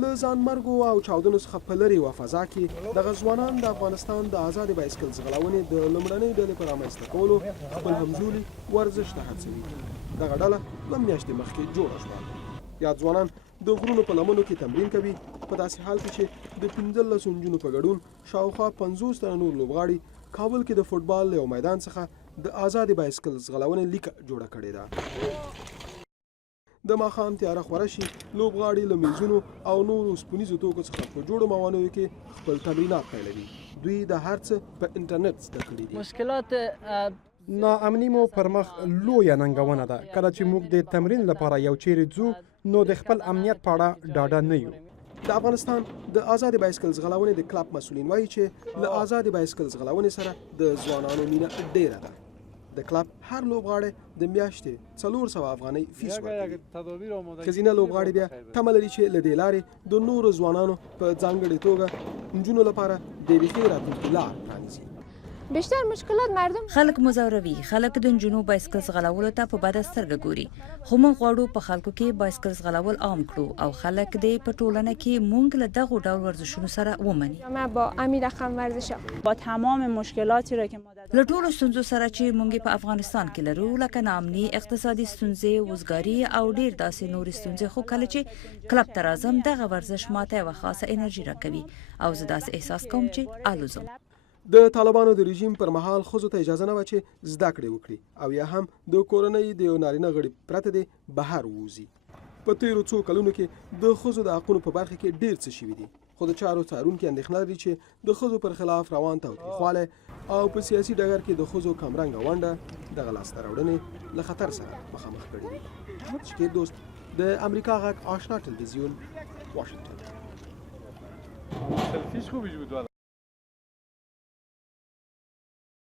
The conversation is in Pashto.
له ځانمرګو او چاودنو څخه په لرې یوه فضا کې دغه ځوانان د افغانستان د ازادې بایسکل ځغلونې د لومړنۍ ډلې په رامنځته کولو خپل همزولي ورزش ته هڅوي. دغه ډله 2 میاشتې مخکې جوړه شوه. یاد ځوانان د غرونو په لمنو کې تمرین کوي، په داسې حال کې چې د 15 نجونو په ګډون شاوخوا 50 تنه نور لوبغاړي کابل کې د فوټبال له یو میدان څخه د ازادې بایسکل ځغلونې لیکه جوړه کړې ده. د ماښام تیاره خوره شي، لوبغاړي له میزونو او نورو اوسپنیزو توکو څخه په جوړو موانعو کې خپل تمرینات پیلوي. دوی د هر څه په انټرنیټ زده کړي دي. مشکلات ناامني مو پر مخ لویه ننګونه ده. کله چې موږ د تمرین لپاره یو چیرې ځو نو د خپل امنیت په اړه ډاډه نه یو. د افغانستان د ازادې بایسکل ځغلونې د کلب مسؤلین وایي چې له ازادې بایسکل ځغلونې سره د ځوانانو مینه ډیره ده. د کلب هر لوبغاړی د میاشتې 400 افغانۍ فیس ورکوي. ښځینه لوبغاړي بیا تمه لري چې له دې لارې د نورو ځوانانو په ځانګړې توګه نجونو لپاره د یوې ښې راتلونکي لار پرانیزي. بیشتر مشکلات مردم خلک مزوروي، خلک د نجونو بایسکل ځغلولو ته په بده سترګه ګوري. خو موږ غواړو په خلکو کې بایسکل ځغلول عام کړو او خلک دې په ټولنه کې موږ له دغو ډول ورزشونو سره ومني. ما با امیر رقم ورزشا با تمام مشکلاتی را که ما له ټولو ستونزو سره چې موږ په افغانستان کې لرو، لکه ناامني، اقتصادي ستونزې، وزګاري او ډیر داسې نورې ستونزې، خو کله چې کلب ته راځم دغه ورزش ماته یوه خاصه انرژي راکوي او زه داسې احساس کوم چې الوزم. د طالبانو د رژیم پر مهال ښځو ته اجازه نه وه چې زده کړې وکړي او یا هم د کورنۍ د یو نارینه غړي پرته دی بهر ووځي. په تیرو څو کلونو کې د ښځو د حقونو په برخه کې ډیر څه شوي دي، خو د چارو څارونکي اندېښنه لري چې د ښځو پر خلاف روان تاوتریخوالی او په سیاسي ډګر کې د ښځو کمرنګه ونډه دغه لاسته راوړنې له خطر سره مخامخ کړي دي. احمد شکیر دوست، د امریکا غږ آشنا تلویزیون، واشنگټن.